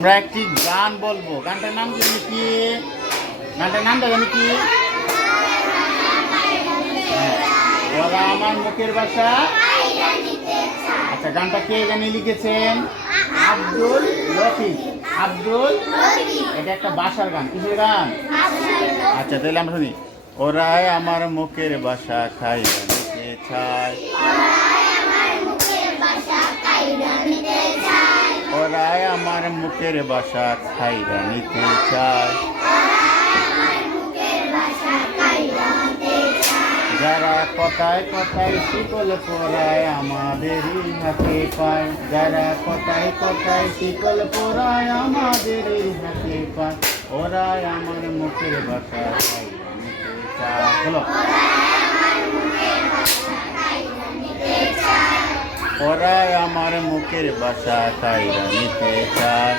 আমরা একটি গান বলবো। গানটার নাম জানি কি? গানটার নামটা জানি কি? ওরা আমার মুখের ভাষা। আচ্ছা, গানটা কে জানি লিখেছেন? আব্দুল লতিফ। আব্দুল, এটা একটা ভাষার গান। কিসের গান? আচ্ছা, তাহলে আমরা শুনি। ওরাই আমার মুখের ভাষা খাইয়া নিতে চায়। ওরাই আমার মুখের ভাষা খাইয়া নিতে চায়। যারা কথায় কথায় শিকল পরায় আমাদেরই হাতে পায়। যারা কথায় কথায় শিকল পরায় আমাদেরই হাতে পায়। ওরাই আমার মুখের ভাষা খাইয়া নিতে চায়। বলো, ওরাই আমার মুখের ভাষা খাইয়া নিতে চায়।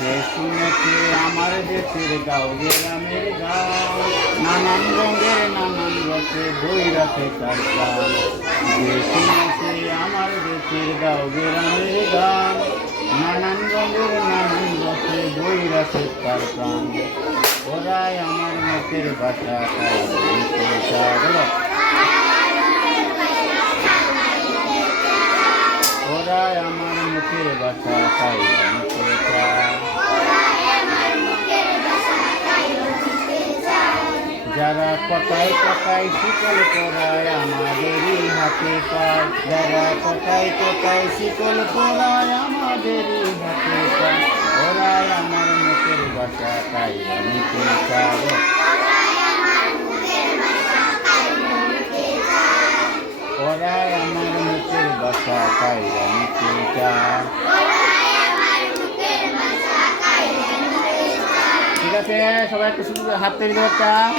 যে শুনেছে আমার দেশের গাঁও গ্রামের গান, নানান রঙের নানান রসে বই রাখে তার প্রাণ। যে শুনেছে আমার দেশের গাঁও গ্রামের গান, নানান রঙের নানান রসে বই রাখে তার প্রাণ। ওরাই আমার মুখের ভাষা খাইয়া নিতে চায়। বলো, ওরাই আমার মুখের ভাষা খাইয়া নিতে চায়। যারা কথায় কথায় শিকল পরায় আমাদেরই হাতে পায়। যারা কথায় কথায় শিকল পরায় আমাদেরই হাতে পায়। ওরাই আমার মুখের ভাষা খাইয়া নিতে চায়। ওরাই আমার মুখের ভাষা খাইয়া নিতে চায়। ঠিক আছে, সবাই একটু শুধু হাত তৈরি করতাম।